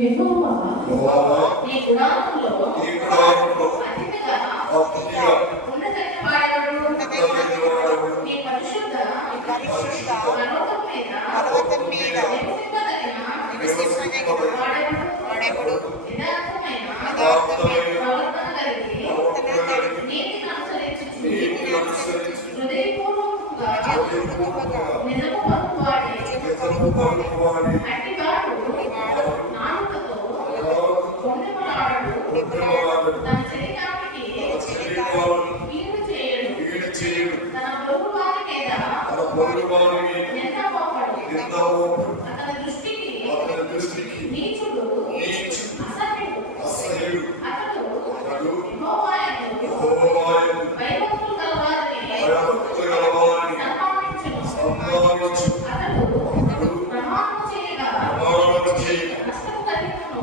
యెహోవా నీ గుడారములో అతిథిగా ఉండదగిన వాడెవడు? నీ పరిశుద్ధ పర్వతం మీద నివసింపదగిన వాడెవడు? యథార్థమైన ప్రవర్తన కలిగి నీతిని అనుసరించుచు హృదయపూర్వకముగా నిజము పలుకువాడే అట్టివాడు నాలుకతో కొమ్మెమలాడడు, తన శరీరానికి కీడు చేయడు, తన పొరుగువారి మీద నిందమోపడు. అతని దృష్టికి నీచుడు అసహ్యుడు. అతడు యెహోవాయందు భయభక్తులు గలవారిని సన్మానించును. అతడు ప్రమాణము చేయగా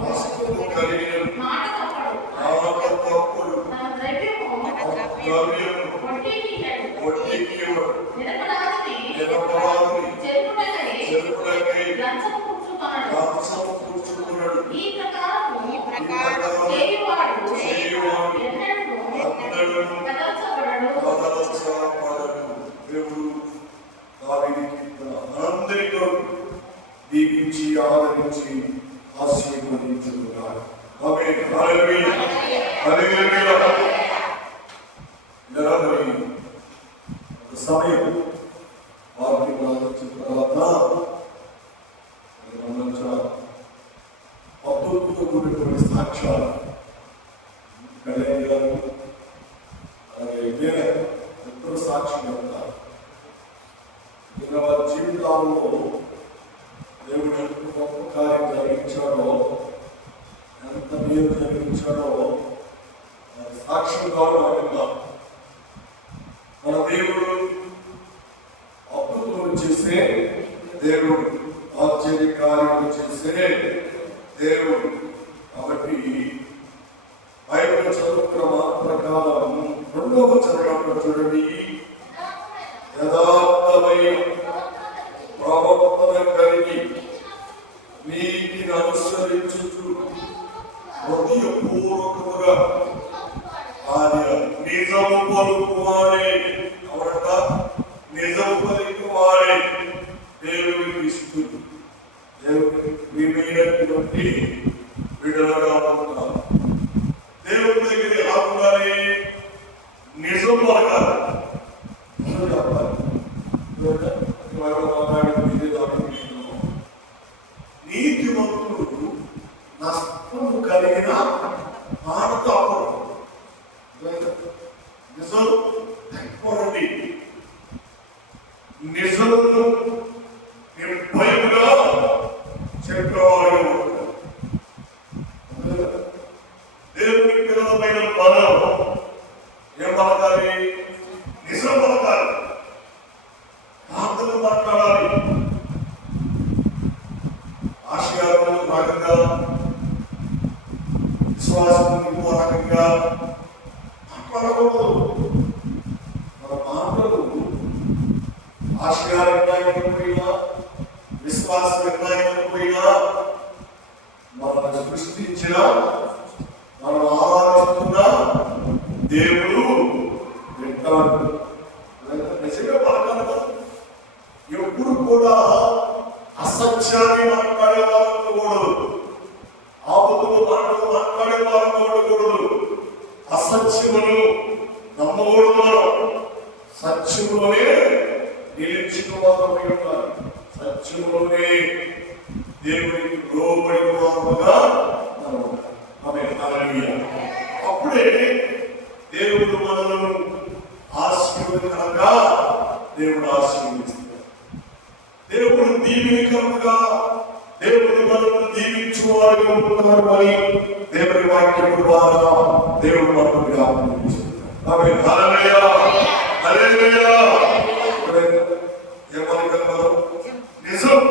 నష్టము కలిగినను మాట తప్పడు. తన ద్రవ్యము వడ్డీకి ఇయ్యడు. నిరపరాధిని చెరుపుటకై లంచము పుచ్చుకొనడు. ఈ ప్రకారము చేయువాడు ఎన్నడూను కదల్చబడడు. దేవుడు అందరితో దీవించి ఆదరించి ఆశీర్వదించుకున్నాడు. సమయం వారికి వచ్చిన తర్వాత అద్భుతంతో కూడినటువంటి సాక్ష్యాలు కళ్యాణ్ గారు అలాగే ఎంతో సాక్షిగా ఉన్నారు. వారి జీవితాల్లో దేవుడు ఎంత గొప్ప కార్యం జరిగించాడో, ఎంత మేలు జరిగించాడో సాక్ష్యం కావడం. మన దేవుడు అద్భుతం చేసే దేవుడు, ఆశ్చర్య కార్యం చేసే దేవుడు. కాబట్టి బైబిల్ చదువుకున్న మాట ప్రకారం 2వ చరణంలో చూడండి, యథార్థమైన ప్రవర్తన కలిగి నీతిని అనుసరించుచు హృదయపూర్వకముగా ఆయన నిజము పలుకువాడే. అవట నిజము పలుకువాడే దేవునికి ఇస్తుంది. దేవునికి ప్రియమైనటువంటి బిడ్డలుగా ఉంటారు. దేవుడి దగ్గర రాకుండానే నిజం పలకాలి. నీతిమంతుడు నష్టము కలిగిన మాట తప్పడు. నిజం తప్పండి. నిజమును నిర్భయముగా చెప్పేవాడు. దేవుని పిల్లలమైన మనం ఏం పలకాలి? నిజం పలకాలి. ఆత్మను మాట్లాడాలి. ఆశయాలను రకంగా, విశ్వాసం రకంగా మాట్లాడకూడదు. మన మాటలు ఆశయాలు ఎక్కడైనా, విశ్వాసం ఎక్కడైనా మనల్ని సృష్టించిన, మనం ఆరాధిస్తున్న దేవుడు వింటాడు. నిజంగా పలకాలి. ఎప్పుడు కూడా అసత్యాన్ని మాట్లాడే వాళ్ళతో కూడదు. ఆపదలు మాటలు మాట్లాడే వాళ్ళతో ఉండకూడదు. అసత్యమును నమ్మకూడదు. సత్యములోనే నిలిచిన వారమై ఉండాలి. సత్యములోనే దేవునికి లోబడిన వారుగా అప్పుడే దేవుడు మనలను ఆశీర్వదకరంగా దేవుడు ఆశీర్వదిస్తాడు. దేవుడు దీవెనకరంగా దేవుడు మనల్ని దీవించువారుగా ఉంటున్నారని దేవుని వాక్యం ద్వారా దేవుడు మనకు జ్ఞాపకం చేస్తున్నాడు. హల్లెలూయా, హల్లెలూయా. ఏమని కలవరు? నిజం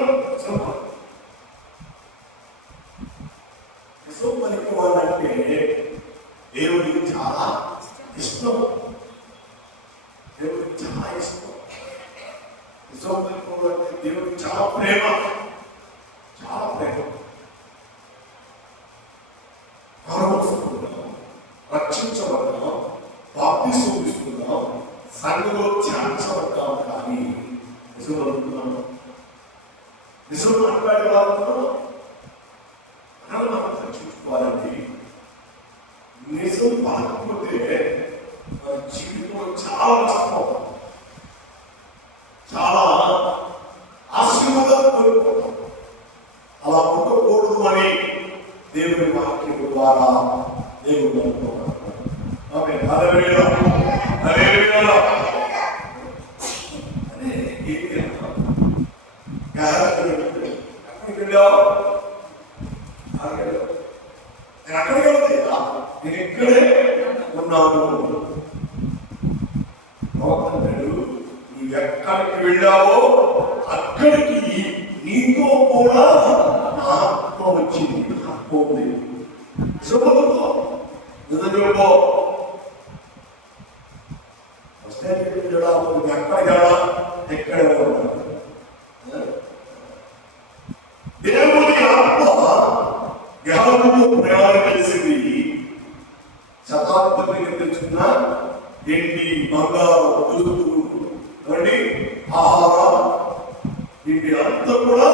నిజం పలికేవాళ్ళంటే దేవుడికి చాలా ఇష్టం. దేవుడికి చాలా ఇష్టం. నిజం పలికేవాళ్ళంటే దేవుడికి చాలా ప్రేమ, చాలా ప్రేమ. సంఘంలో చేర్చబడ్డాం కానీ నిజం అనుకున్నాము. నిజం మాట్లాడే వాళ్ళతో మనం రక్షించుకోవాలండి. నిజం పలకపోతే మన జీవితంలో చాలా నష్టపోతాం, చాలా ఆశీర్వాదాలు కోల్పోతాం. అలా ఉండకూడదు అని దేవుని వాక్యం ద్వారా దేవుడు అనుకున్నాడు. ఆమేన్. హల్లెలూయా, హల్లెలూయా. అదే ఏంటి అక్కడికి వెళ్ళావు, నేను అక్కడికి వెళ్తా, నేను ఇక్కడే ఉన్నాను. నువ్వు ఎక్కడికి వెళ్ళావో అక్కడికి నీతో కూడా ఆత్మ వచ్చింది. ఆత్మ ఉంది. నిజంలో వస్తే ఎక్కడ దేవుని ఆత్మ గ్రహంలో ప్రయాణం చేసింది. శతాబ్దం తెచ్చుకున్న ఎండి బంగారు దుస్తులు ఆహారం వీటి అంతా కూడా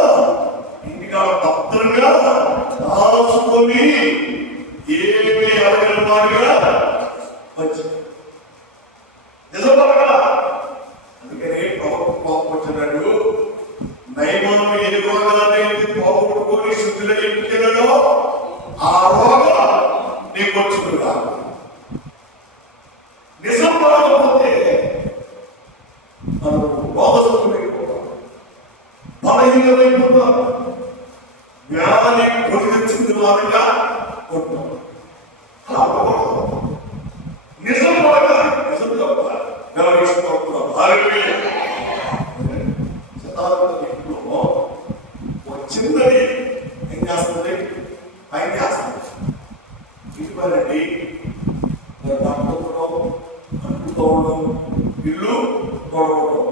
ఇంటికాడ భద్రంగా దాచుకొని ఏమీ అడగని వాడిగా వచ్చింది. నిజంగా అందుకనే ప్రభుత్వం వచ్చినాడు. నైమాను ఏ రోగాన్ని పోగొట్టుకొని శుద్ధిలో ఎంపికలలో ఆ రోగం నీకు వచ్చుకుంటా. నిజం పడకపోతే మనం రోగస్తులైపోతాం, బలహీనమైపోతాం, వ్యాధి కొని తెచ్చుకున్నవారుగా ఉంటాం. అలా నిజం పడగాలి, నిజం చెప్పాలి. శతాబ్దంలో చిన్నది ఏం చేస్తుంది, పైన చేస్తుంది. ఇటుపరండి అనుకోవడం, ఇల్లు గొడవడం.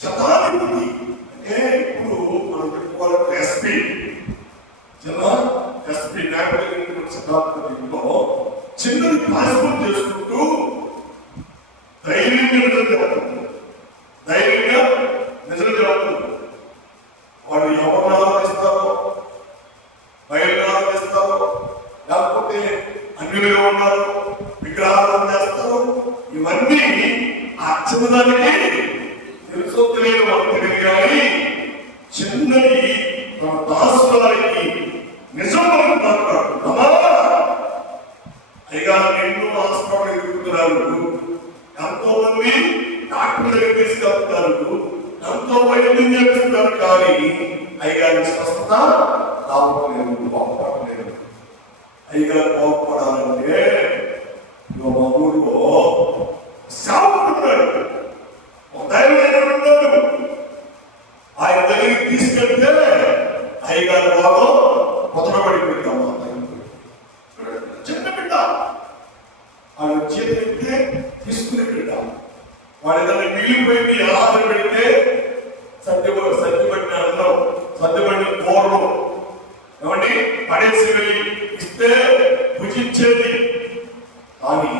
శతాధిపతి అంటే ఇప్పుడు మనం చెప్పుకోవాలి ఎస్పీ, జిల్లా ఎస్పీ న్యాయపతి. శతాధిపతిలో చిన్నది పాస్పోర్ట్ చేసుకుంటూ ధైర్యంగా నిజం చెప్తుంది, ధైర్యంగా నిజం చెప్తుంది. వాళ్ళు ఎవరిని ఆలోచిస్తారో, బయలు ఆలోచిస్తారో, లేకపోతే అన్యులుగా ఉన్నారు, విగ్రహాలు చేస్తారు. ఇవన్నీ ఆ చిన్నదానికి తెలుసో తెలియదు మనకు తెలియదు. కానీ చిన్నది మన దాసులకి నిజం మనకు మాట్లాడుతున్నామా. అయిగా ఎన్నో హాస్పిటల్ ఎదుగుతున్నారు, ఎంతో మంది డాక్టర్ దగ్గర తీసుకెళ్తున్నారు, ఎంతో వైద్యం చేస్తున్నారు. కానీ అయిగా స్వస్థత రావట్లేదు, బాగుపడలేదు. అయిగా బాగుపడాలంటే మా ఊళ్ళో సాగుతున్నాడు, ఒక దైవజనుడు ఉన్నాడు. ఆయన దగ్గరికి తీసుకెళ్తే అయ్యగారు బాగా మొదలుపడిపోతాము. చిన్న బిడ్డ ఆయన చేతికి తీసుకుని బిడ్డ, వాడి దాన్ని మిగిలిపోయింది. ఆహారం పెడితే సత్యపడిన అన్నం, సత్యపడిన కూరలు ఏమండి పడేసి వెళ్ళి ఇస్తే భుజించేది. కానీ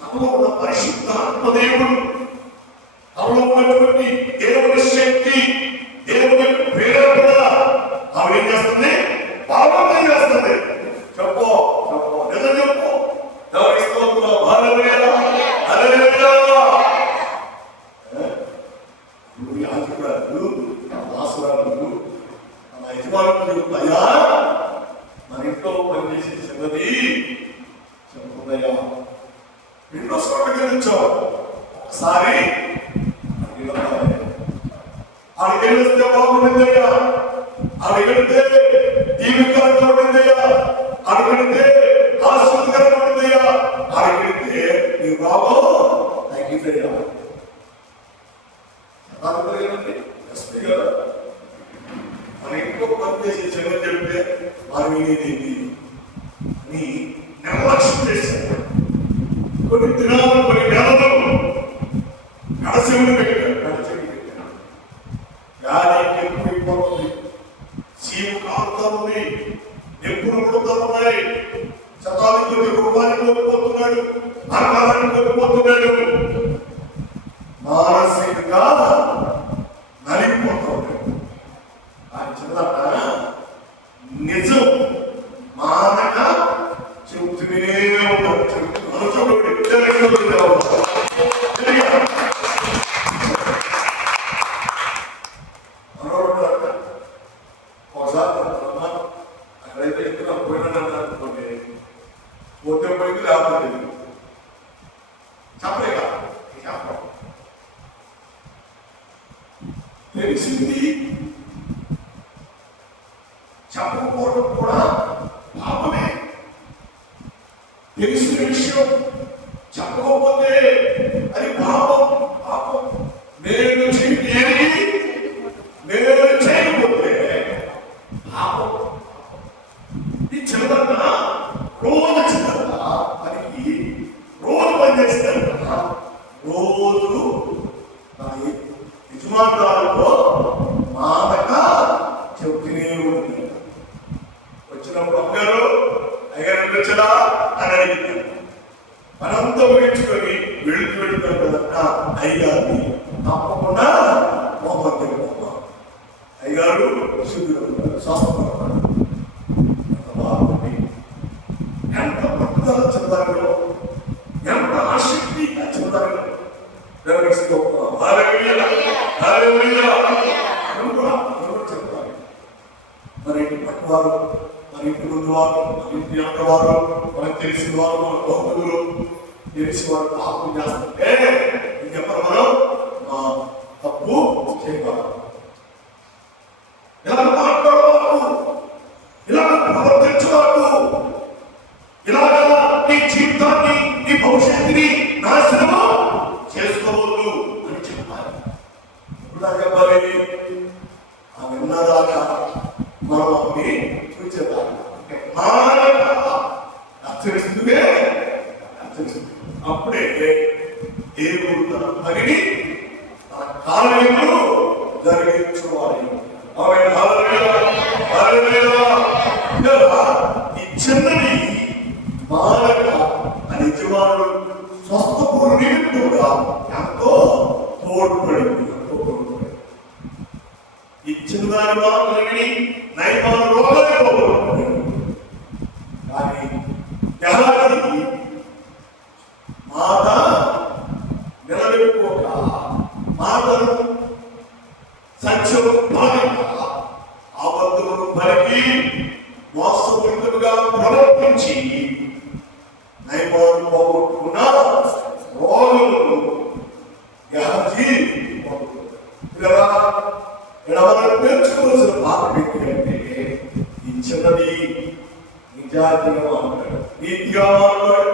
తమలో ఉన్న పరిశుద్ధ ఆత్మదేవుడు, తమలో ఉన్నటువంటి దేవుని శక్తి, దేవుని ప్రేరణ ఆవిడ ఏం చేస్తుంది, పాపం చేస్తుంది. చెప్పు చెప్పు, నిజం చెప్పు. యజమానులు మన ఇంట్లో పనిచేసే సంగతి చెప్పుకుందయ్యా. ఇంట్లో స్వర్గలించావు ఒకసారి అడిగితే బాగుంటుందయ్యా, అడిగితే జీవితంగా ఉంటుందయ్యా, అడిగితే ఆశ్చర్యకరంగా ఉంటుందయ్యా, అడిగితే నీ బాబు తగ్గిపోయా. మన ఇంట్లో పనిచేసే సంగతి చెప్తే వారి వినేది అని నిర్లక్ష్యం చేశారు. కొన్ని దినాలు, కొన్ని నెలలు కడసేవులు పెట్టారు. వ్యాధి ఎక్కువైపోతుంది, సీము కాలుతా ఉంది, ఎప్పుడు కొడుతూ ఉన్నాయి. శతాధిపతి రూపాయలు కోల్పోతున్నాడు. అయిపోతున్నాడు, ఆకారాన్ని కోల్పోతున్నాడు, మానసికంగా నలిగిపోతున్నాడు. ఆయన చిన్నట నిజం మానక చెబుతూనే ఉంటాడు. ఒకసారి అక్కడైతే ఎక్కడ పోయినా అనుకోండి, పోతే పోయింది లేకపోతే చెప్పలే కదా చెప్పడం తెలిసింది చెప్పకపోవడం కూడా పాపమే. తెలిసిన విషయం చెప్పకపోతే అది పాపం. పాపం నేను చేయకపోతే పాపం. ఈ చిన్నదన్నా రోజు చిన్నదన్నా మనకి రోజు పనిచేస్తారు కదా, రోజు యజమానురాలతో మానక చెప్తూనే ఉంటుంది. వచ్చినప్పుడు అమ్మగారు అయ్యారు వచ్చారా అని అడిగింది. మనంతా ఊహించుకొని వెళుతాం కదన్నా అయ్యారు తప్పకుండా మోహన్ తెలిపోతాం. అయ్యారు స్వస్థపడతారు. ఎంత పట్టుదల చెందాలో, ఎంత ఆసక్తి చెందాలో మన ఇంటి పట్టువారు, మన ఇంటి ముందు వారు, మన ఇంటి యొక్క వారు, మనకు తెలిసిన వారు, మన బంధువులు తెలిసి వారు పాపం చేస్తుంటే చెప్పరు మనం తప్పు చేయగలరు. ఇలా మాట్లాడవారు, ఇలా ప్రవర్తించవారు, ఇలాగా నీ జీవితాన్ని, నీ భవిష్యత్తుని నాశనము చేసుకోవద్దు అని చెప్పాలి. ఇప్పుడు చెప్పాలి ఆ విన్నదాకా మనం అన్ని చూసేదాకా అర్థిస్తుంది. అప్పుడే దేవుడు తన పనిని తన కార్యములు జరిగించుకోవాలి. ఈ చిన్నది మానక నిజవాడు స్వస్థపూర్ నిమిత్తుగా ఎంతో తోడ్పడింది. ఇచ్చిన దాని మాత్రమే నైమాన రోగాలు కానీ ఎవరికి మాట నిలబెట్టుకోక, మాటను సత్యం భాగంగా అబద్ధమును పలికి మోసపూరితముగా ప్రవర్తించి నైమాను పోగొట్టుకున్న రోగులను నేర్చుకోవాల్సిన పాత్ర ఏంటంటే ఈ చిన్నది నిజాయితీగా మాట్లాడు, నీతిగా మాట్లాడు,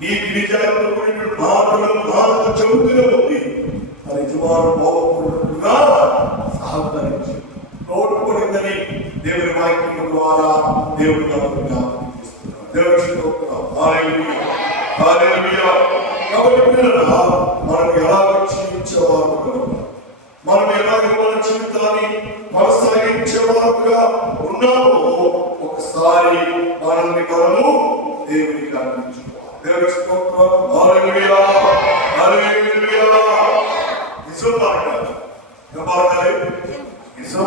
నీతి నిజాయితీతో కూడిన మాటలు చెబుతూనే ఉంది. యజమాను పోగొట్టుకున్నట్టుగా సహకరించి తోడ్పడిందని దేవుని వాక్యం ద్వారా దేవుడు కాబట్టి మనం ఎలాగ జీవించేవారు, మనం ఎలాగ మన జీవితాన్ని కొనసాగించేవారుగా ఉన్నామో ఒకసారి మనల్ని మనము దేవునికి అర్పించుకోవాలి. దేవునికి స్తోత్రం. హల్లెలూయా, హల్లెలూయా. నిజం మాట్లాడాలి, నిజం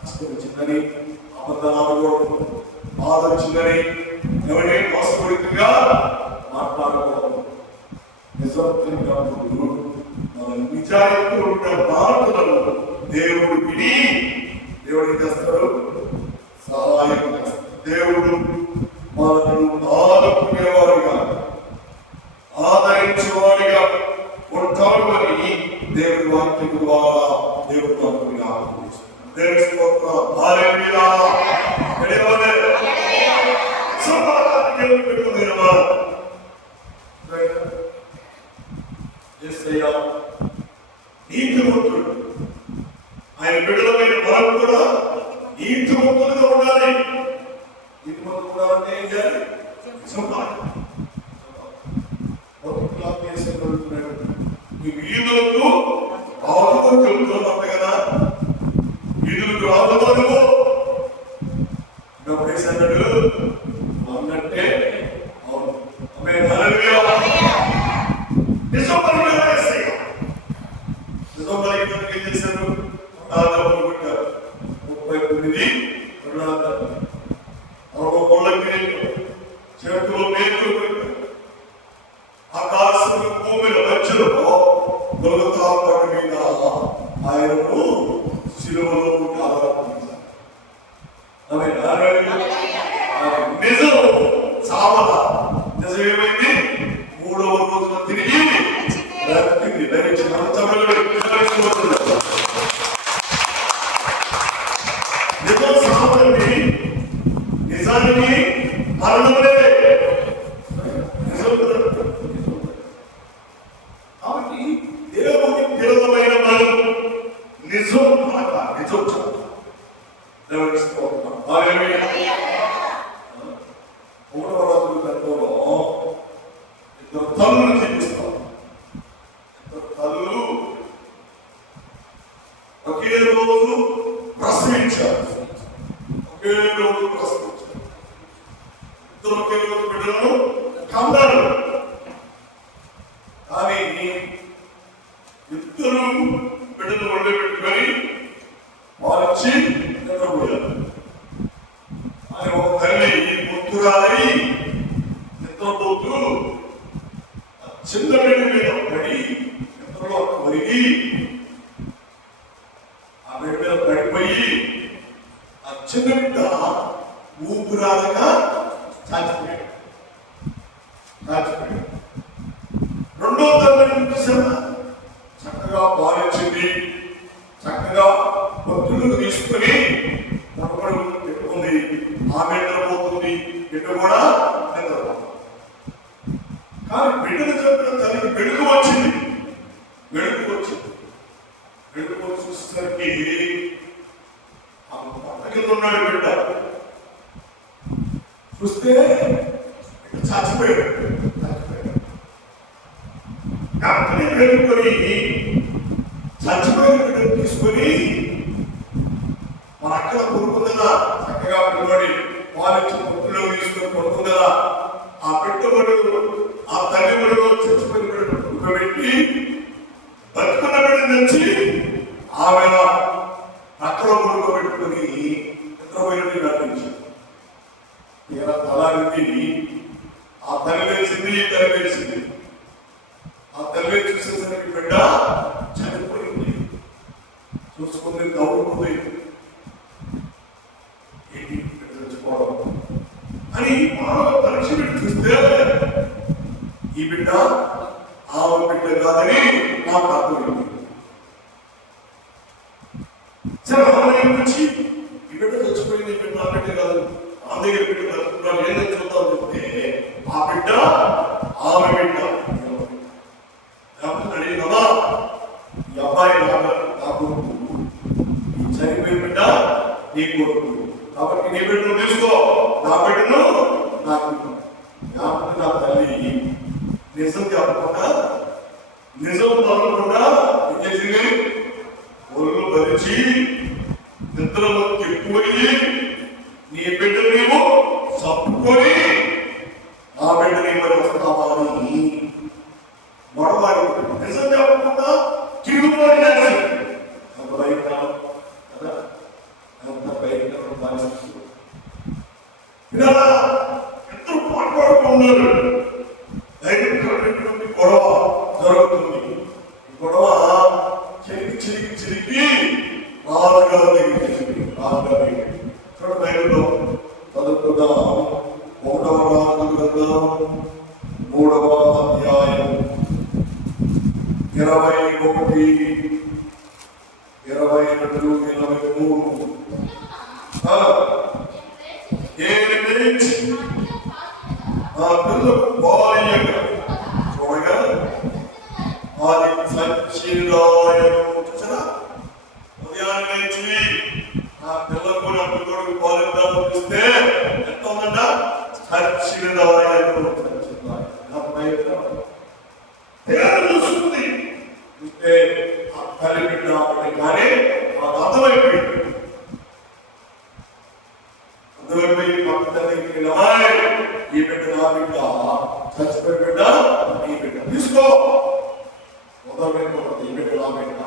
కష్టం వచ్చిందని, అబద్ధాలు బాధ వచ్చిందని ఎవరే మోసపూరితంగా మాట్లాడకూడదు. నిజంగా మన నిజాయితీ ఉన్న మాటలను దేవుడు విని దేవుడు చేస్తాడు, సహాయం చేస్తాడు. దేవుడు మనను ఆదుకునేవాడిగా, ఆదరించేవాడిగా ఉంటాడు అని దేవుడి వాక్యం ద్వారా దేవుడు మనకు ఆలోచిస్తాడు. దేవుడి స్తోత్రం. హల్లెలూయా. నీతిమంతుడు ఆయన బిడ్డలమైన మనం కూడా నీతిమంతులుగా ఉండాలి. నీతిమంతులు ఉండాలంటే ఏం చేయాలి? వీధులకు రాజుతో చెబుతున్నట్టు కదా, వీధులకు రాజుతో అన్నాడు అన్నట్టే అవును. 28 చేతులు నేర్చులు ఆకాశం భూమిల మధ్యలో గొల్గొతా కొండ మీద ఆయనను శిలువలో నిజం సామల నిజం ఏమైంది? 3వ రోజున తిరిగి బ్రతికింది. నిజం సామలని నిజానికి మరణమే. కాబట్టి దేవుని పిల్లలమైన మనం నిజం మాట నిజం నిర్వహిస్తున్నాం. 3వ రోజు గంటలో 2 తల్లులు చూపిస్తాం. 2 తల్లులు ఒకే రోజు ప్రసవించారు. ఒకే రోజు ప్రసవించారు. 2 ఒకే రోజు బిడ్డలను కన్నారు. కానీ 2 బిడ్డలు ఒళ్ళో పెట్టుకొని వారిచ్చి నిద్రపోయారు. అని ఒక తల్లి ముద్దురాలి నిద్రపోతూ చిన్న బిడ్డ మీద పడి నిద్రలో కొరిగి ఆ బిడ్డ మీద పడిపోయి ఆ చిన్న బిడ్డ ఊపిరాలుగా చాచిపోయాడు. 2వ తల్లిని చూసారా? చక్కగా పాలించింది. చక్కగా పొత్తులు తీసుకుని మొట్టమొదటి పెట్టుకుంది. ఆమె నిద్రపోతుంది, బిడ్డ కూడా నిద్రపోతుంది. కానీ బిడ్డను చెప్పిన తల్లికి వెలుగు వచ్చింది. వెలుగు చూసేసరికి పక్కన ఉన్నాడు బిడ్డ. చూస్తే బిడ్డ చచ్చిపోయాడు. వెంటనే వెలుగుకొని చచ్చిపోయిన బిడ్డను తీసుకొని మన అక్కడ కొడుకుందా చక్కగా పిల్లబడి వాళ్ళకి పొత్తులో తీసుకొని కొడుకుందా ఆ పెట్టుబడు ఆ తల్లి బడులో చచ్చిపోయిన బిడ్డను కొడుకోబెట్టి బతుకున్న బిడ్డ నుంచి ఆమె అక్కడ కొడుకోబెట్టుకొని నిద్రపోయినది నటించింది. తలానికి ఆ తల్లి వేసింది, ఈ తల్లి వేసింది. ఆ తల్లి చూసేసరికి బిడ్డ చనిపోయింది. చూసుకుంది, నవ్వుకుంది. అని మానవ పరీక్ష పెట్టి చూస్తే ఈ బిడ్డ ఆమె బిడ్డ కాదని నాకు అర్థమైంది. సరే వచ్చి ఈ బిడ్డ చచ్చిపోయింది, ఈ బిడ్డ నా బిడ్డ కాదు, ఆ దగ్గర బిడ్డ కలుపుకున్నాను ఏదో చూద్దాం చెప్తే ఆ బిడ్డ ఆమె బిడ్డ అడిగినదా ఈ అబ్బాయి నాకు ఈ చనిపోయిన బిడ్డ నీ కొడుకు కాబట్టి నీ బిడ్డను తీసుకో, నా బిడ్డను నాకు నా తల్లి నిజం చెప్పకుండా నిజం తప్పకుండా ఏం చేసింది? ఒళ్ళు భరించి నిద్రలో ఎక్కువయ్యి నీ బిడ్డ నీవు చప్పుకొని ఆ బిడ్డ నీ మరి వస్తావని మరొకటి నిజం చెప్పకుండా తిరుగుబాటు చేసి అంత భయంకరం కదా, అంత భయంకరం పరిస్థితి. ఇలా ఎంతో మాట్లాడుతున్నారు. భయంకరమైనటువంటి గొడవ జరుగుతుంది. గొడవ చిరికి రాజుగారి దగ్గరికి చూడ బైబిల్లో చదువుకుందాం. 1వ రాజుల గ్రంథం 3వ అధ్యాయం 21, 22, 23 ఆ పిల్లలకు బాల్యంగా చూడగా అది సచ్చిదాయను చూసారా? ఉదయాన్నే లేచి ఆ పిల్లకు నా పిల్లలకు బాల్యం చూస్తే ఎంత ఉందంట? సచ్చిదాయను చూస్తుంది. చూస్తే ఆ తల్లి బిడ్డ కానీ మాకు అర్థమైపోయింది. అర్థమైపోయి పక్క తల్లికి ఈ బిడ్డ నా బిడ్డ, చచ్చిపోయిన బిడ్డ ఈ బిడ్డ తీసుకో, మొదలుపెట్టుకోండి. ఈ బిడ్డ నా బిడ్డ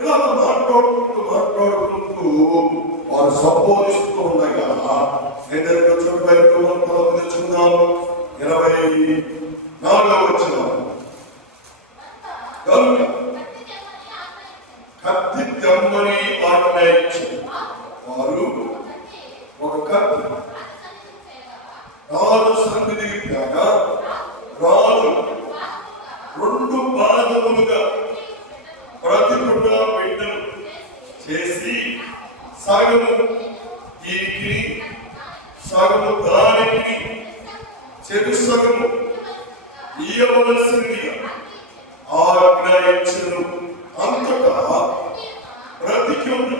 ఇలా మాట్లాడుకుంటూ వారు సంబోధిస్తూ ఉండగా ఏదైనా చోటు బయటకు మనం తెచ్చుకుందాం. 24వ వచనం. కనుక కత్తి తెమ్మని ఆజ్ఞాయించారు. వారు ఒక కత్తి రాజు సన్నిధికి తేగా రాజు 2 భాగములుగా ప్రతికుండా బిడ్డలు చేసి సగము దీనికి సగము దానికి చెడు సగము ఇయ్యవలసిందిగా ఆజ్ఞాయించను. అంతటా బ్రతికి ఉన్న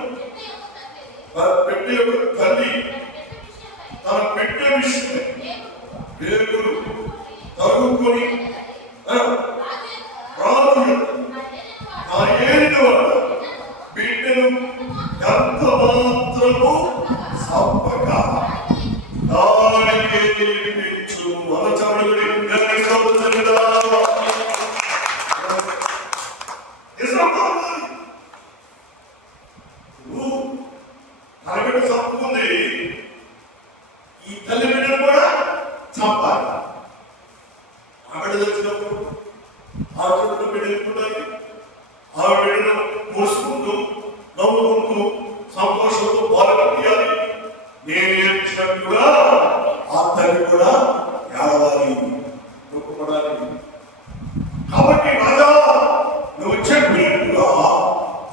పెట్టే యొక్క తల్లి తన పెట్టే విషయమే వేగులు తరుగుకొని రాజు నా ఏలిన వాడు బిడ్డను ఎంత మాత్రము సంపక దానికి వినిపించు. అనచబడి తనబిడ్డ చంపుకుంది, ఈ తల్లి బిడ్డను కూడా చంపాలి. ఆవిడ వచ్చినప్పుడు ఆ చుట్టూ బిడ్డలుకుంటాయి. ఆ బిడ్డను మోసుకుంటూ నవ్వుకుంటూ సంతోషంతో పాల్గొనాలి. నేను ఏడ్చినట్టుగా ఆ తల్లి కూడా ఏడవాలి, నొప్పుకోవాలి. కాబట్టి రాజా నువ్వు చెప్పినట్టుగా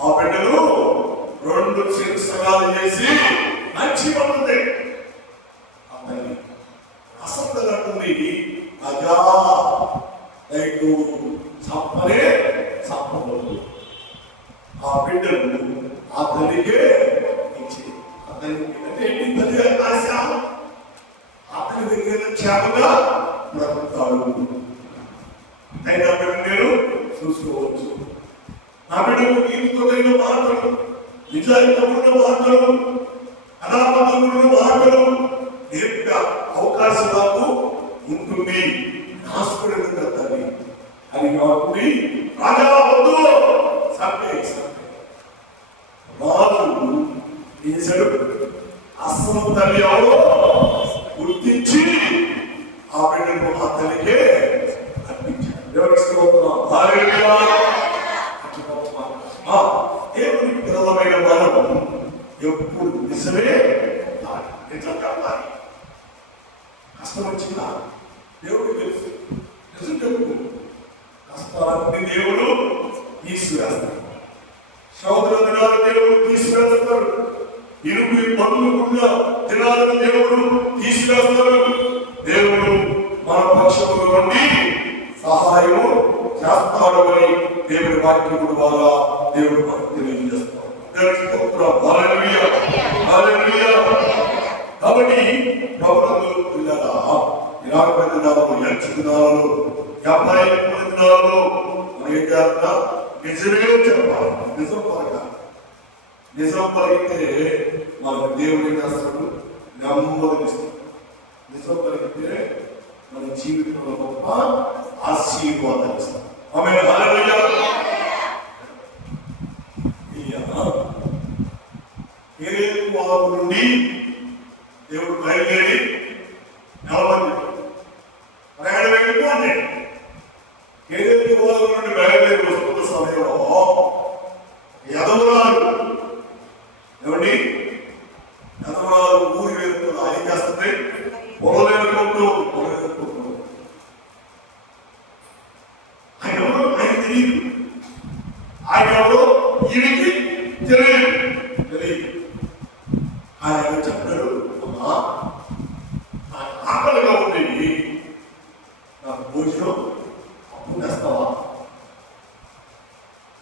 ఆ బిడ్డలు 2 శిరస్సులు చేసి మంచి పడుతుంది. ఆ తల్లి అసంతరంటుంది. రాజా నీకు చంపనే చంపబోదు. ఆ బిడ్డలు ఆ తల్లికే ఇచ్చి ఆ తల్లి ఆశ అతని దగ్గర క్షేమంగా బ్రతుకుతాడు. అయినా బిడ్డ నేను చూసుకోవచ్చు. నా బిడ్డకు నీతితో కలిగిన మాటలు, నిజాయితీ ఉన్న మాటలు, అనాపదం ఉన్న మాటలు నేర్ప అవకాశం నాకు ఉంటుంది. నాశకుడు తల్లి అని కాబట్టి రాజా వద్దు రాజు చేశాడు. అసలు తల్లి ఎవరో గుర్తించి ఆ బిడ్డను ఆ తల్లికే అర్పించాడు. దేవుని పిల్లలమైన మనం ఎప్పుడు నిజమే ఎట్లా కావాలి. కష్టం వచ్చిందా దేవుడు తెలుసు, నిజం చెప్పు. కష్టాన్ని దేవుడు తీసుకురాస్తాడు. సోదర దినాలు దేవుడు తీసుకురాస్తాడు. ఇరుగు పనులు కూడా దినాలను దేవుడు తీసుకురాస్తాడు. దేవుడు మన పక్షముల నుండి సహాయము చేస్తాడు అని దేవుడి వాక్యము ద్వారా దేవుడు మనకు తెలియజేస్తాడు. కాబట్టి ప్రభుత్వం పిల్లల 20 దినాలు 80 దినాలు 50 దినాలు నిజమే చెప్పాలి. నిజం పలకాలి. నిజం పలికితే మనకు దేవుడు ఏం చేస్తాడు? నెమ్మదిస్తాడు. నిజం పలికితే మన జీవితంలో గొప్ప ఆశీర్వాదాలు ఇస్తాడు. ఆమేన్. హల్లెలూయా. వారు నుండి దేవుడు బయలుదేరి 40 ప్రయాణం వెళ్ళిపోండి. ఏదైతే వారు నుండి బయలుదేరి వస్తున్న సమయంలో యదవరాలు ఏమండి, యదవరాలు ఊరి వెళ్తున్నా ఏం చేస్తుంది? పొలలేనుకుంటూ ఆయన ఎవరు? ఆయన తెలియదు. ఆయన ఎవరు? ఈయనకి తెలియదు. ఆయన చెప్పాడు, అమ్మా నాకు ఆకలిగా ఉంది, నాకు భోజనం అప్పు తెస్తావా?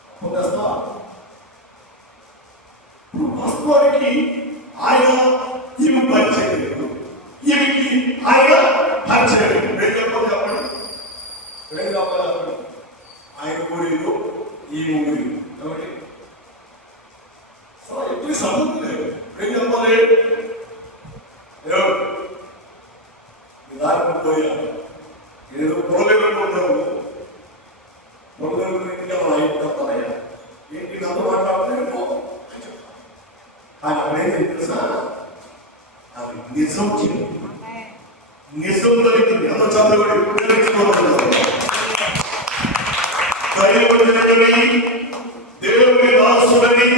అప్పు తెస్తావా? వాస్తవానికి ఆయన ఈమె పరిచయం లేదు, ఈమెకి ఆయన పరిచయం లేదు. చెప్పండి, ఆయన ఊరిలో ఈ ఊరి ఎప్పుడు సంబంధం లేదు. ఏం చెప్పాలి? దానికి పోయా ఏదో పొలలేనుకుంటావు, పొలలేని అయిపోతానయ్యా, ఏంటి నాతో మాట్లాడితే ఆయన అక్కడేం తెలుసా, అది నిజం చెప్పింది, నిజం దొరికింది. అంత చదవడి దైవజనుడని, దేవుని దాసుడని,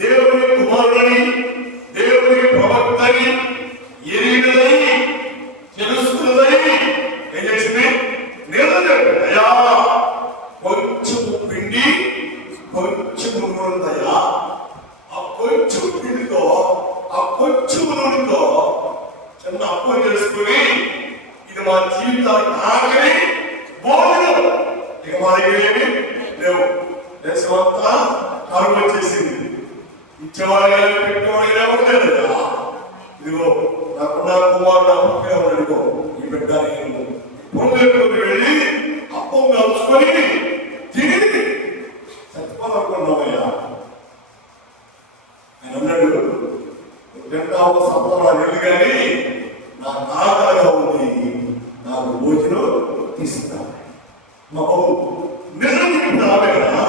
దేవుని కుమారుడని, దేవుని ప్రవక్తని ఎరిగినదని తెలుసుకున్నదని ఏం చేసింది? నిలదయ్యా కొంచెము పిండి కొంచెము నూనెదయ్యా, ఆ కొంచెం పిండితో ఆ కొంచెము నూనెతో చిన్న అప్పం చేసుకుని ఇది మా జీవితానికి ఆఖరి భోజనం. ఇక మా దగ్గర ఏమి లేవు, దేశమంతా కరువు వచ్చేసింది. ఇచ్చేవాడు కానీ పెట్టేవాడు కానీ ఉండలేదు కదా. ఇదిగో నాకున్న కుమారుడు అప్పగా ఉన్నాడుగో, ఈ బిడ్డ నేను పొందేటువంటి వెళ్ళి అప్పం కలుసుకొని తిని చచ్చిపోవాలనుకున్నామయ్యా. ఆయన అన్నాడు, రెండవ సంవత్సరాలు వెళ్ళి కానీ నాకు ఆకలిగా ఉంది, నాకు భోజనం తీసుకురా. మా బాబు నిజం చెప్తున్నామేనా?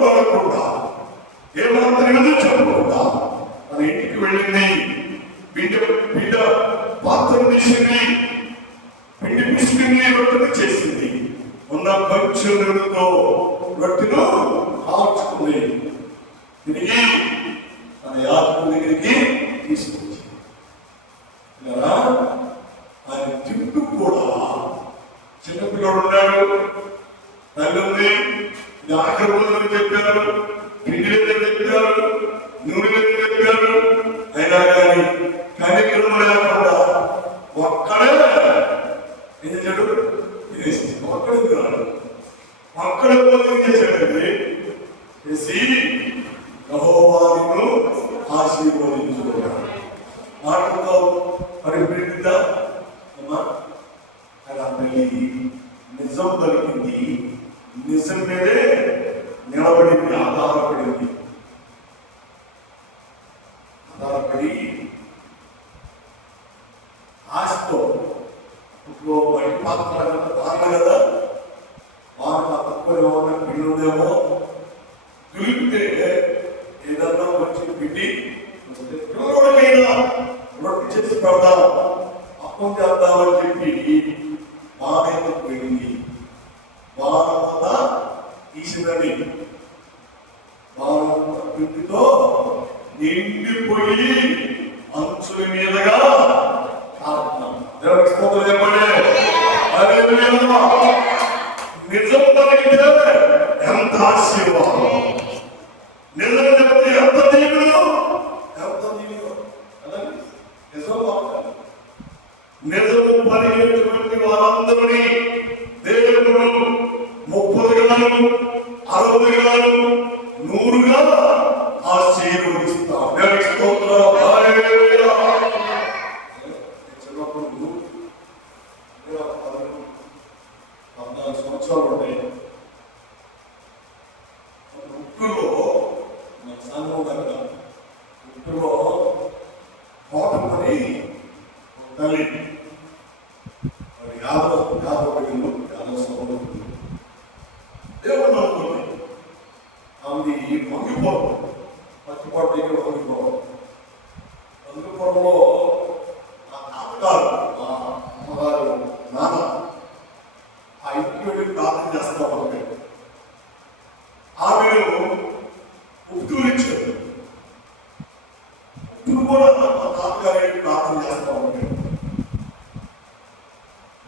మానకుండా ఏమాత్రం ఎదురు చెప్పకుండా తన ఇంటికి వెళ్ళింది. బిడ్డ పాత్ర తీసింది, పిండి పిసికింది, రొట్టెలు చేసింది. ఉన్న కొంచెం నూనెతో రొట్టెను కాల్చుకుంది. తిరిగి తన యాజకుడి దగ్గరికి తీసుకొచ్చి ఆయన తింటూ కూడా, చిన్నపిల్లడు ఉన్నాడు, తల్లి ఉంది, ఆఖరి రోజులు చెప్పారు, పిండి లేదని చెప్పారు, నూనె లేదని చెప్పారు. అయినా కానీ కనికరం లేకుండా ఒక్కడే ఏం చేశాడు? ఒక్కడే తిన్నాడు. ఒక్కడే భోజనం చేశాడండి. చేసి యెహోవాను ఆశీర్వదించుకున్నాడు. మాటలతో పరిపీడిత అమ్మా అలా తల్లి నిజం దొరికింది, నిజం మీదే నిలబడింది, ఆధారపడి ఆశతో ఇప్పుడు బయట పాత్ర తాగ కదా, వారు తక్కువ ఏమన్నా పిల్లదేమో దులిపితే ఏదన్నా వచ్చి పిండి పిల్లలకైనా రొట్టె చేసి పెడదాం, అప్పం చేద్దామని చెప్పి బాగా పోయింది. బాగా తీసిందని బాగా పిండితో నిండిపోయి అంచుల మీదగా చెప్పండి. నిజం పలికితే ఎంత ఆశీర్వాదం, నిజం చెప్తే ఎంత దీవులు, ఎంత దీవులు. నిజము పలికినటువంటి వారందరినీ దేవుడు 30 గాను 60 గాను 100 గా ఆశీర్వదిస్తాం. చిన్నప్పుడు 14 సంవత్సరాలు ఉంటాయి. ఉప్పులో మన సంఘం దగ్గర ఉప్పులో కోటమని తల్లి యాదవ సభలో దేవుడు అనుకుంది. ఆమె వంగిపోవడం, పచ్చిపాటు దగ్గర వంగిపోవడం. వంగిపోవడంలో ఆ తాతగారు, మా అమ్మగారు, నాన్న ఆ ఇంటికి వెళ్ళి ప్రార్థన చేస్తా ఉంటాడు. ఆమెను ఉప్పుతూరిచ్చాడు. ఉప్పును కూడా మా తాతగారు ప్రార్థన చేస్తా ఉంటాడు.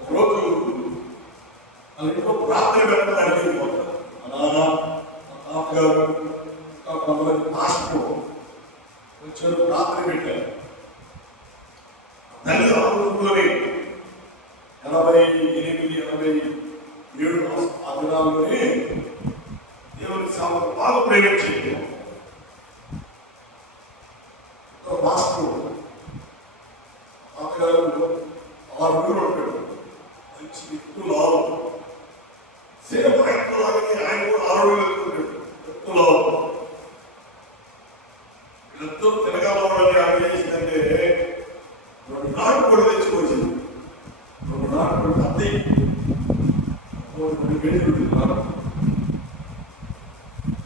ఒకరోజు ఇంట్లో ప్రార్థన పెట్టాలని అడిగింది. నాన్న తాతగారు కొంతమంది పాస్టర్ వచ్చారు, ప్రార్థన పెట్టారు. తల్లిదండ్రులతోనే 88, 87 ఆ దినాల్లోనే దేవుని సేవకు బాగా ప్రేమించింది. మాస్టర్ తాతగారు 6 ఊరు ఉంటాడు, మంచి ఎత్తులో సేవ ఎత్తులాగానే ఆయన కూడా 6 ఎత్తుంటాడు. ఎత్తులో వీళ్ళతో తెలంగాణలో ఆయన చేసిందంటే 2 నాటుకోడి తెచ్చుకోవచ్చింది. 2 నాటుకోడి అద్దె 3 వేలు.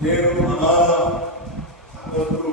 నేను అనాథ సంగతులు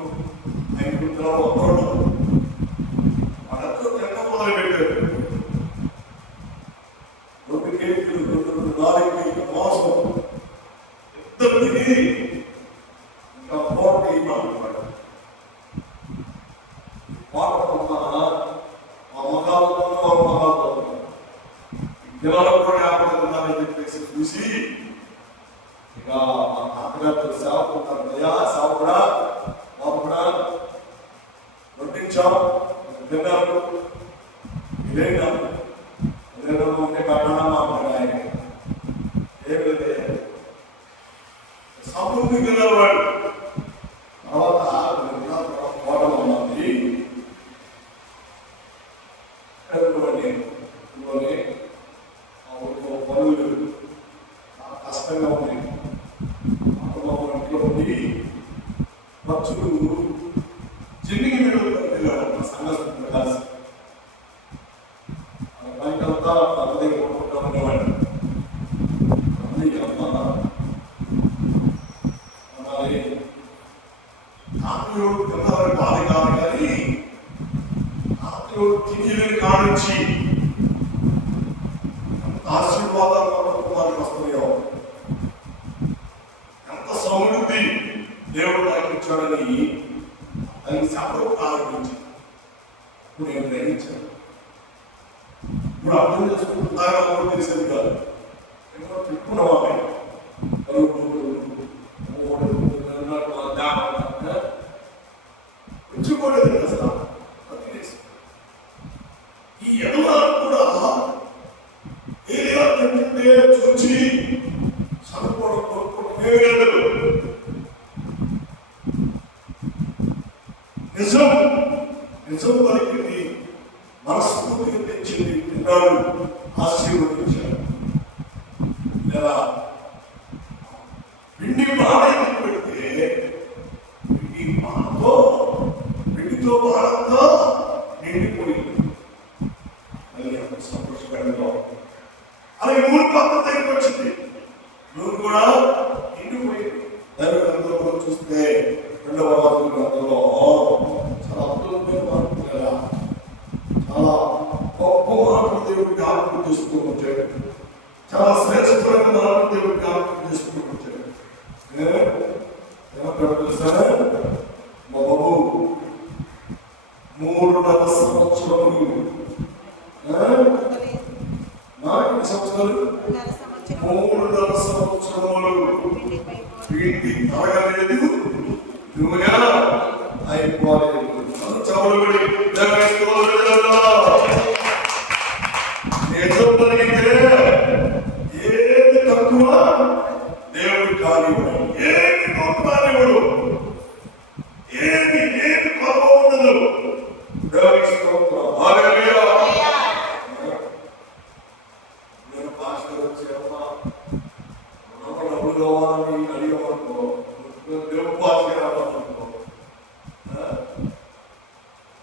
పక్షులు జిన్నింగ్ వెళ్ళాడు సంఘస్థులు కలిసి పైకంతా తనదే కొట్టుకుంటూ ఉండేవాడు. ఆత్మీయుడు పిల్లవారి బాధ కాదు కానీ ఆత్మీయుడు తిరిగి కానించి ఆశీర్వాదాలు వారికి వస్తున్నాయో, ఎంత సమృద్ధి దేవుడు నాకు ఇచ్చాడని దాన్ని చెప్పడం ప్రారంభించి ఇప్పుడు నేను గ్రహించాను. ఇప్పుడు అర్థం చేసుకుంటున్నారో తెలిసేది కాదు. చెప్పుకున్నామే ఉంచుకోలేదు అసలు. ఈ ఎడవారు కూడా ఏరియా తింటుంటే చూచి చదువుకోవడం కొనుక్కోవడం నిజం నిజం పలికింది, మనస్ఫూర్తిగా తెచ్చింది, తిన్నాడు, ఆశీర్వదించాడు. ఇలా పిండి బాగా పెడితే పిండి బాధతో పిండితో బాధతో నిండిపోయింది. సంతోషకరంగా అలాగే మూడు పాత్ర దగ్గరికి వచ్చింది, నువ్వు కూడా నిండిపోయింది. దైవ చూస్తే 2వ గ్రంథంలో చాలా అద్భుతమైన మాటలు కదా, చాలా గొప్ప మాటలు దేవుడు జ్ఞాపకం చేస్తూ వచ్చాడు. చాలా శ్రేష్టమైన మాటలు దేవుడు జ్ఞాపకం చేస్తూ వచ్చాడు. ఏమంటాడు తెలుసా, మా బాబు 3.5 సంవత్సరములు 3.5 సంవత్సరములు వీటి తరగలేదు, నువ్వుగా అయిపోలేదు. చవలుబడి ఏది తక్కువ దేవుడు కానివ్వడు, ఏది కానివ్వడు, ఏది కొరవ ఉండదు. నేను పాస్టర్ వచ్చేమ్మా డబ్బులు కావాలని అడిగమనుకో, దేవుడు పాస్టర్ రావాలనుకో,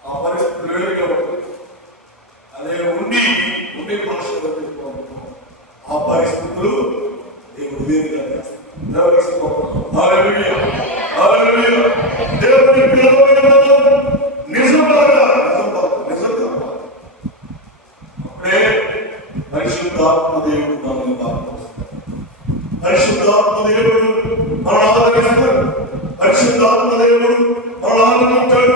ఆ పరిస్థితి లేదు కాబట్టి అదే ఉండి పాస్టర్ తెచ్చుకోనుకో, ఆ పరిస్థితులు దేవుడు వేరుగా చేస్తాడు. దేవుని పిల్లలు నిజంగా అప్పుడే పరిశుద్ధాత్మ దేవుడు మనల్ని బాగుపరుస్తాడు. పరిశుద్ధాత్మ దేవుడు మన ఆదరిస్తాడు. పరిశుద్ధాత్మ దేవుడు మన ఆదరించాడు.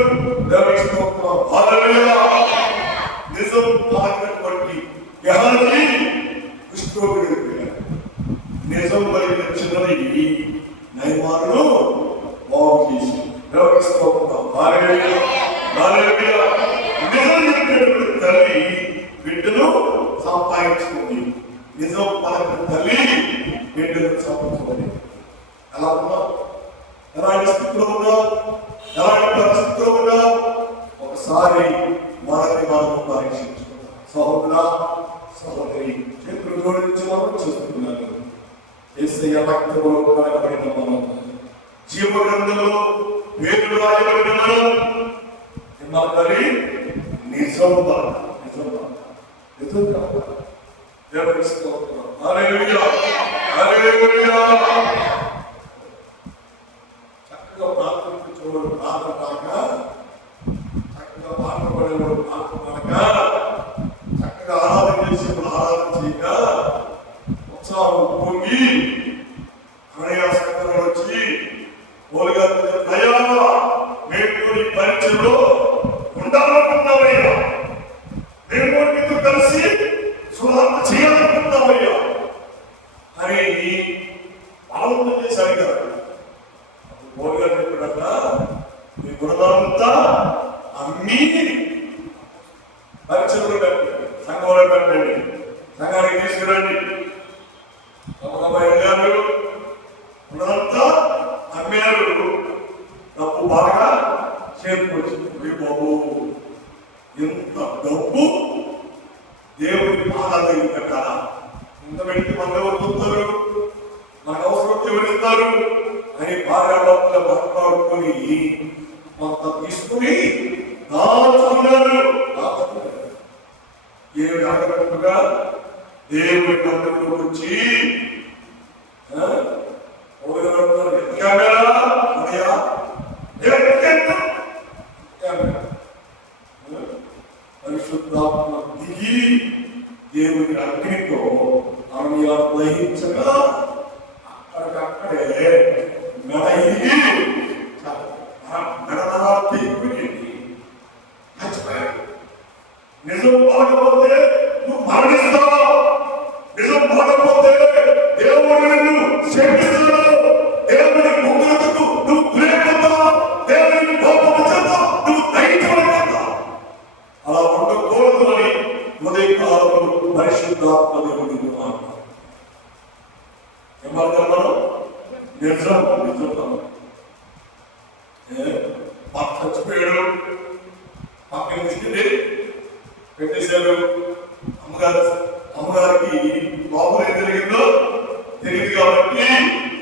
నిజం ఆగినటువంటి యెహోవా కృష్ణుడు నిజం కలిగిన చిన్నది నయమాలను బాగు చేసి తల్లి బిడ్డను సంపాదించుకుంది. నిజం పలకన తల్లి బిడ్డను సంపాదించుకుంది. ఎలా ఉన్నావు? ఎలాంటి స్థితిలో ఉన్నావు? ఎలాంటి పరిస్థితిలో ఉన్నావు? ఒకసారి మనల్ని మనం పరీక్షించుకుందాం. సహోదరా సహోదరి, చేతులు జోడించి మనం చూస్తున్నాను. యేసయ్య రక్తములో కనబడిన మనం, జీవ గ్రంథంలో పేర్లు రాయబడిన మనం ఏమంటారు? నిజం దేవునికి స్తోత్రం. హల్లెలూయా హల్లెలూయా. చక్కగా ప్రార్థించేవాడు ప్రార్థన కాక, చక్కగా పాటలు పడేవాడు పాటలు కాక, చక్కగా ఆరాధన చేసేవాడు ఆరాధన చేయక, ఉత్సాహం పొంగి అనయాసంగా వచ్చి పోలుగా అయ్యా మేము పరీక్షలో ఉండాలనుకున్నామయ్యా, మేము మీతో కలిసి సువార్త చేయాలనుకున్నామయ్యా అని ఆలోచన చేశారు కదా. పోలుగా చెప్పినట్ట మీ గుణమంతా అమ్మి పరీక్షలు పెట్టండి, సంఘంలో పెట్టండి, సంఘానికి తీసుకురండి. వెళ్ళారు, ఉన్నదంతా అమ్మారు, డబ్బు బాగా చేరుకొచ్చింది. బాబు ఎంత డబ్బు దేవుడి పాదాలు పెట్టాలా? ఇంత పెడితే మన ఎవరు చూస్తారు, మనకు అవసరం ఎవరిస్తారు అని భార్య భర్తలు మాట్లాడుతూ పట్టుకొని కొంత తీసుకుని దాచుకున్నాడు. ఏమి అడగట్టుగా దేవుడి మందిరంలో వచ్చి పరిశుద్ధాత్మ దిగి దేవుని అగ్నితో ఆమె గ్రహించగా అక్కడికక్కడే మెడ ఎదిగి నిజం బాగపోతే నువ్వు మరణిస్తావు, నిజం బాగపోతే దేవుడు నిన్ను శపిస్తున్నావు, దేవుని ముగ్గులకు నువ్వు గురైపోతావు, దేవుని కోపము చేత నువ్వు దహించబడిపోతావు. అలా ఉండకూడదు అని ఉదయకాలంలో పరిశుద్ధాత్మ దేవుడిని మాట్లాడు. ఏమంటారు మనం? నిజం నిజం భర్త చచ్చిపోయాడు, పక్కన తీసుకెళ్ళి పెట్టేశారు. అమ్మగారికి లోపల ఏం జరిగిందో తెలియదు కాబట్టి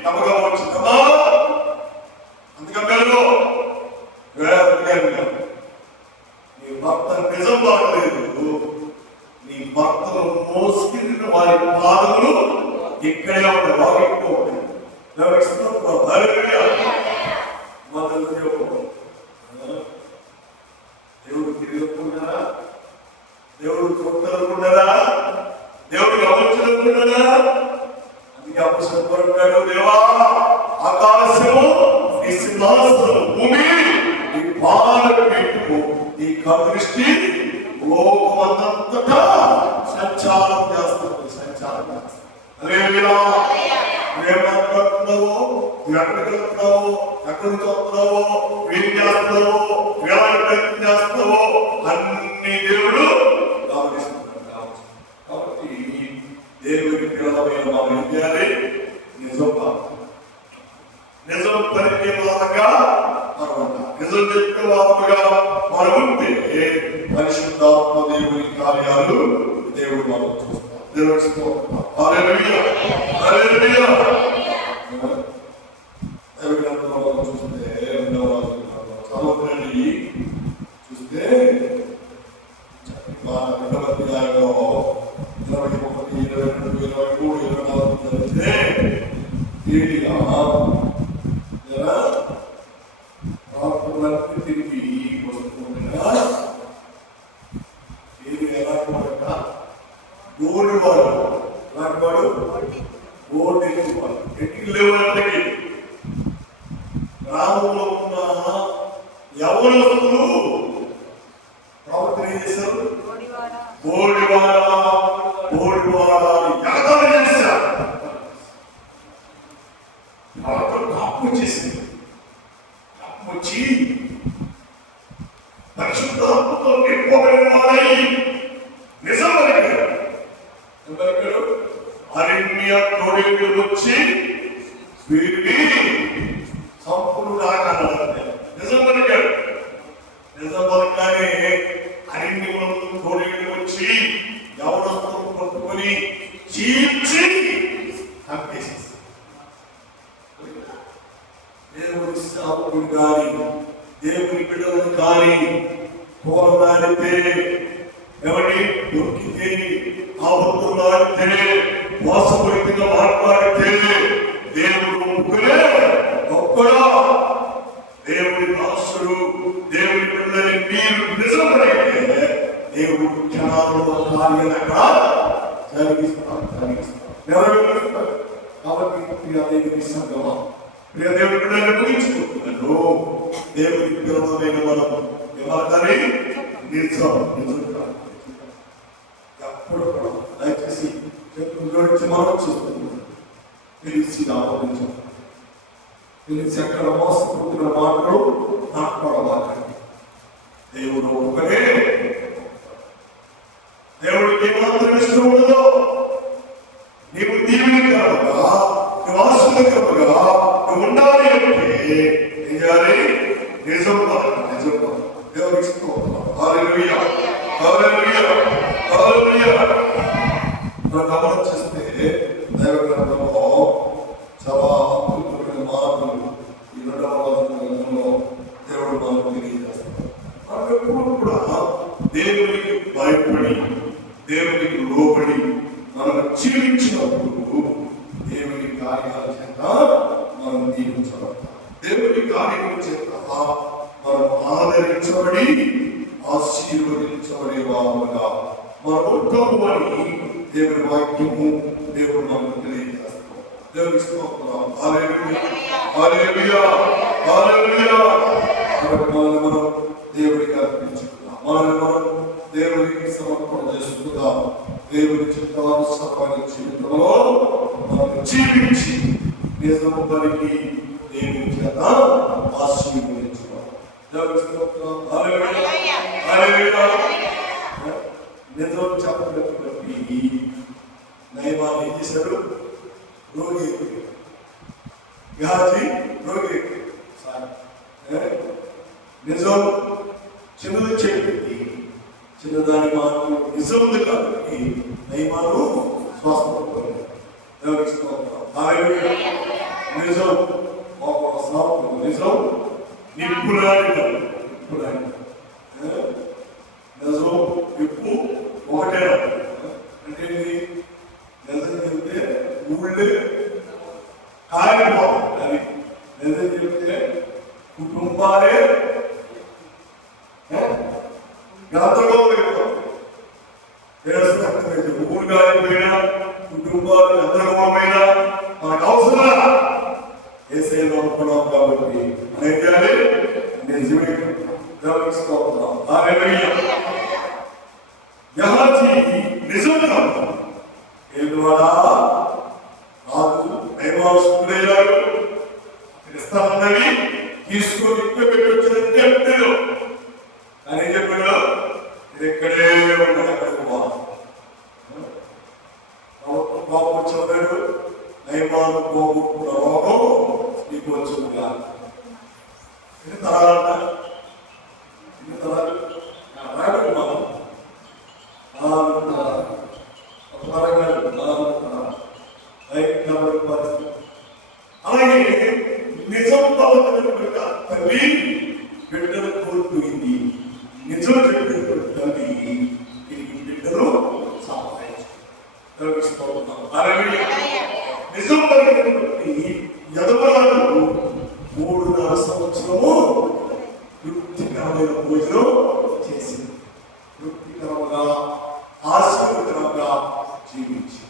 నమ్మకం వచ్చిందమ్మా. అందుకని నీ భర్త నిజం బాగలేదు, నీ భర్తను మోసుకెళ్ళిన వారి పాదములు ఇక్కడే ఉంటాయి, బాగుంటాయి. దేవుడు తిరిగనుకున్నారా? దేవుడు చూడాలనుకున్నారా? దేవుడు గమనించాలనుకున్నారా? అందుకే అపసంపరుడు దేవా ఆకాశము నీ సింహాసనము, భూమి నీ పాదములకు పెట్టుకో, నీ కనుదృష్టి లోకమంతటా సంచారం చేస్తుంది, సంచారం చేస్తుంది. హల్లెలూయా. నువ్వేం మాట్లాడుతున్నావో, నువ్వు ఎక్కడికి వెళ్తున్నావో, ఎక్కడి నుంచి వస్తున్నావో, ఏం చేస్తున్నావో, ఎలాంటి ప్రయత్నం చేస్తున్నావో అన్ని దేవుడు గమనిస్తున్నాడు. కాబట్టి దేవుడి పిల్లలమైన మనం ఏం చేయాలి? నిజం నిజం పలికే వారగా మనం, నిజం చెప్పే వారగా మనం ఉంటే పరిశుద్ధాత్మ దేవుని కార్యాలు దేవుడు మనం చూస్తాం. దేవుడు హల్లెలూయా, హల్లెలూయా. దేవుడి నామములో చూస్తే చదవండి, చూస్తే అధ్యాయంలో 21, 22, 23, 24 చదివితే ఏలియా ప్రార్థనలకు తిరిగి వస్తుండగా ఏలియా ఎలాంటి వాడట? గోడివాడు. ఎలాంటి వాడు? గోడెక్కువాడు. ఎట్లు లేవాడికి గ్రామంలో ఉన్న యవ్వనస్తులు ప్రవర్తన ఏం చేశారు? గోడివాడ గోడివాడ యాగాలు చేశారు. కాపు వచ్చేసింది. కాపు వచ్చి పరిశుద్ధాత్మతో నింపబడిన వాడై నిజం పలికాడు. అరణ్య తోడేళ్ళు వచ్చి వీరిని సంపూర్ణంగా నిజం పలికాడు. నిజం పలకగానే అరణ్యములకు తోడేళ్ళు వచ్చి యవనస్తులను పట్టుకొని చీల్చి చంపేసేసి, దేవుని సేవకుడు కానీ దేవుని బిడ్డలను కానీ పోరాడితే, ఎవరి దొరికితే, ఆపత్తులాడితే, మోసపూరితంగా మాట్లాడితే దేవుడు ఒప్పుకునే ఒక్కడా దేవుడి దాసుడు, దేవుడి బిడ్డలని మీరు నిజమైతే దేవుడు క్షణాలలో కార్యాలు అక్కడ జరిగిస్తాడు. కాబట్టి ప్రియ దేవుని సంగమా, ప్రియ దేవుడి బిడ్డలను గురించుకుంటున్నాను. దేవుడి పిల్లలమైన మనం ఏమంటారు? నిజం నిజం. ఎప్పుడు కూడా దయచేసి చెప్తున్న మనం చూస్తున్నాం, తెలిసి ఆలోచించాం, తెలిసి ఎక్కడ మోసపోతున్న మాటలు మాట్లాడబాకండి. దేవుడు ఒకటే. దేవుడికి ఏమాత్రం ఇష్టం ఉండదో నీవు దీవెనకరముగా, నువ్వు ఆశీర్వాదకరముగా నువ్వు ఉండాలి అంటే ఏం చేయాలి? నిజం నిజం దేవుడికి ఇష్టం. హల్లెలూయా, హల్లెలూయా, హల్లెలూయా. మనం గమనం చేస్తే దైవ గ్రంథంలో చాలా అద్భుతమైన మాటలు ఈ 2వ వచనంలో ఆదరించబడి ఆశీర్వదించబడే వారుగా మనం ఉంటాము అని దేవుని వాక్యము దేవుడు మనకు తెలియజేస్తాం. దేవుని స్తోత్రం. హల్లెలూయా, హల్లెలూయా, హల్లెలూయా. మనల్ని మనం దేవుడికి అర్పించుకుందాం. మనల్ని మనం దేవునికి సమర్పణ చేసుకుందాం. దేవుని చిత్తానుసారమైన జీవితంలో మనం జీవించి నిజము పలికి దేవుని చేత ఆశీర్వదించుకోవాలి. దేవుని స్తోత్రం. హల్లెలూయా, హల్లెలూయా. నిజం చెప్పినటువంటి నయమాన్ ఏం చేశాడు? రోగి గాజీ రోగి నిజం చిన్నది చెప్పింది. చిన్నదాని మాత్రం నిజం కాబట్టి నయమాను స్వస్థపడ్డాడు. నిజం నిజం నిప్పులాడి నిజం నిప్పు ఒకటే అంటే నిజం చెప్తే ఊళ్ళే కాలిపోతుంది. అది నిజం చెప్తే కుటుంబాలే గతలో ఊరు కాలిపోయినా కుటుంబాలు గందరగోళమైనా మనకు అవసరం ఏసైలో అనుకున్నాం కాబట్టి అనేది నిజమే. నిజం కాదు ఏ ద్వారా నాకు నైవాసుకునేయాడు క్రిస్తాన్నవి తీసుకొని పెట్టొచ్చినట్టే అని చెప్పాడు. ఇది ఇక్కడే ఉన్నాడు. అక్కడికి బాబు చదివాడు. నైవాను పోగొట్టుకున్న రోగం నీకు వచ్చుగా ఇది తరాలంట. ఇది తరాలు రాడు మనం అలాగే నిజం తల్లి బిడ్డను కోల్పోయింది. నిజం చెప్పినటువంటి తల్లి తిరిగి బిడ్డను నిజం కలిగినటువంటి యజమానులు 3.5 సంవత్సరము తృప్తికరమైన భోజనం చేసింది. తృప్తికరంగా ఆశీర్వదకరంగా జీవించి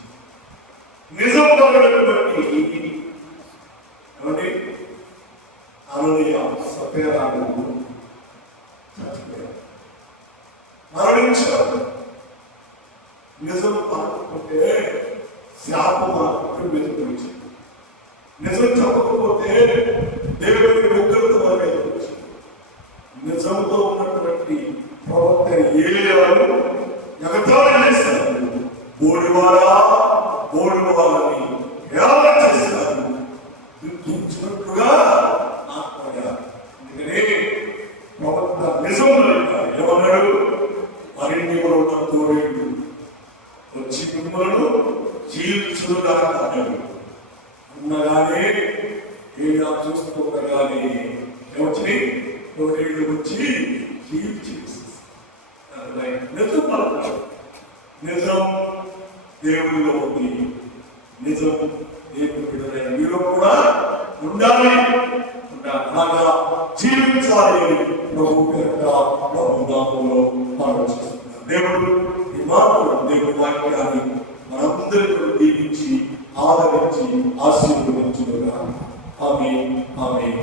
నిజం కలిగినటువంటి అననీయ సఫేరాలు మరణించారు. నిజం పలకపోతే శాపం మన మీద వచ్చింది. నిజం చెప్పకపోతే దేవుడి ఉగ్రత మన మీద వచ్చింది. నిజంతో ఉన్నటువంటి ప్రవక్త ఏలియాను ఎగతాళి చేశారు. ఓడివారా ఓడివారని ఎలా చేశారు? దుఃఖించినట్లుగా మాట్లాడారు. అందుకనే ప్రవక్త నిజం ఏమన్నాడు? మరిన్ని ఉన్న తోడేళ్ళు వచ్చి మిమ్మల్ని జీవించుగా అన్నాడు. ఉన్నగానే ఏడా చూసుకోగానే వచ్చి తోడేళ్ళు వచ్చి జీవించి నిజం పలకాలి. నిజం దేవుడిలో ఉంది. నిజం దేవుడి బిడ్డలైన మీరు కూడా ఉండాలి. అలాగా జీవించాలి. ప్రభు పేరిట ప్రభు నామములో మనం చేస్తున్నాం. దేవుడు ఈ మాటలు దేవుడి వాక్యాన్ని మనందరికీ దీవించి ఆదరించి ఆశీర్వదించుగా. ఆమేన్, ఆమేన్.